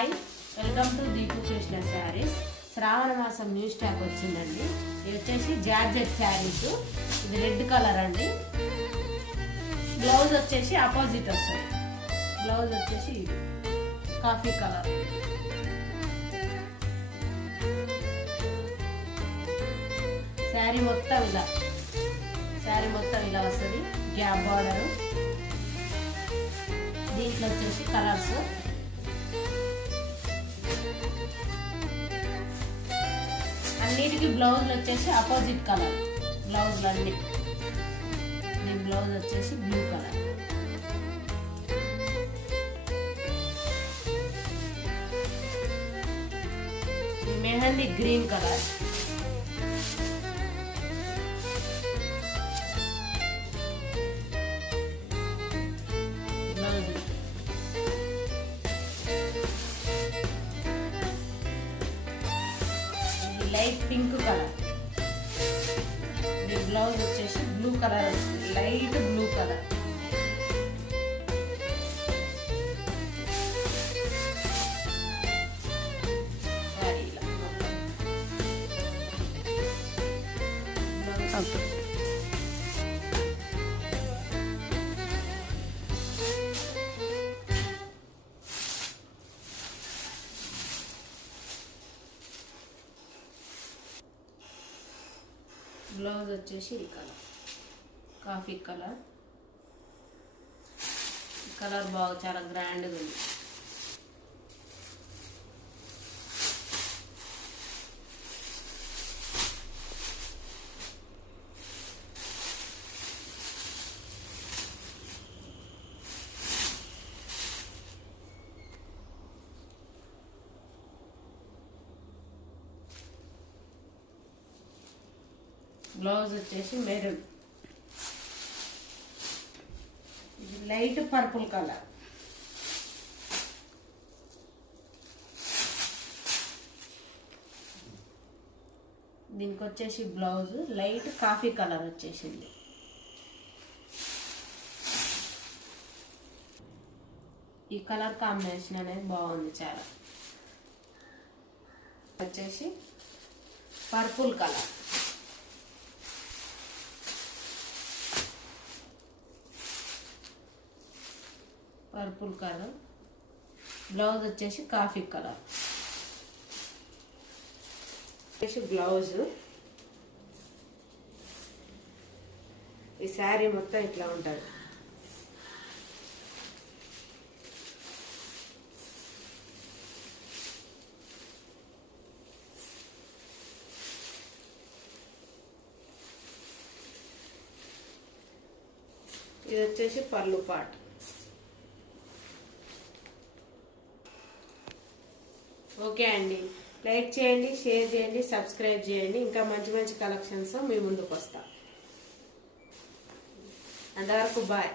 Welcome to Deepu Krishna saris. Shravana మాసం new stock వచ్చిందండి. ఇది వచ్చేసి జార్జెట్ శారీస్. ఇది రెడ్ కలర్ అండి. బ్లౌజ్ వచ్చేసి ఆపోజిట్ వస్తుంది. బ్లౌజ్ వచ్చేసి కాఫీ కలర్. శారీ మొత్తం ఇలా వస్తుంది. Gap border. దీంట్లో వచ్చేసి కలర్స్ అన్నిటికీ బ్లౌజులు వచ్చేసి ఆపోజిట్ కలర్. బ్లౌజులు అన్ని. దీని బ్లౌజ్ వచ్చేసి blue colour. Mehndi green colour. Light pink colour. ఈ బ్లౌజ్ వచ్చేసి బ్లూ కలర్ వస్తుంది. Light blue colour. బ్లౌజ్ వచ్చేసి ఈ కలర్ కాఫీ కలర్. కలర్ బాగా చాలా గ్రాండ్గా ఉంది. బ్లౌజ్ వచ్చేసి మెరూన్. ఇది లైట్ పర్పుల్ కలర్. దీనికి వచ్చేసి బ్లౌజ్ లైట్ కాఫీ కలర్ వచ్చేసింది. ఈ కలర్ కాంబినేషన్ అనేది బాగుంది చాలా. వచ్చేసి purple colour. Purple colour. Blouse వచ్చేసి కాఫీ కలర్. బ్లౌజ్. ఈ శారీ మొత్తం ఇట్లా ఉంటుంది. ఇది వచ్చేసి పళ్ళు పాట్. ఓకే అండి, లైక్ చేయండి, షేర్ చేయండి, సబ్స్క్రైబ్ చేయండి. ఇంకా మంచి మంచి కలెక్షన్స్ మీ ముందుకు వస్తాం. అంతవరకు బాయ్.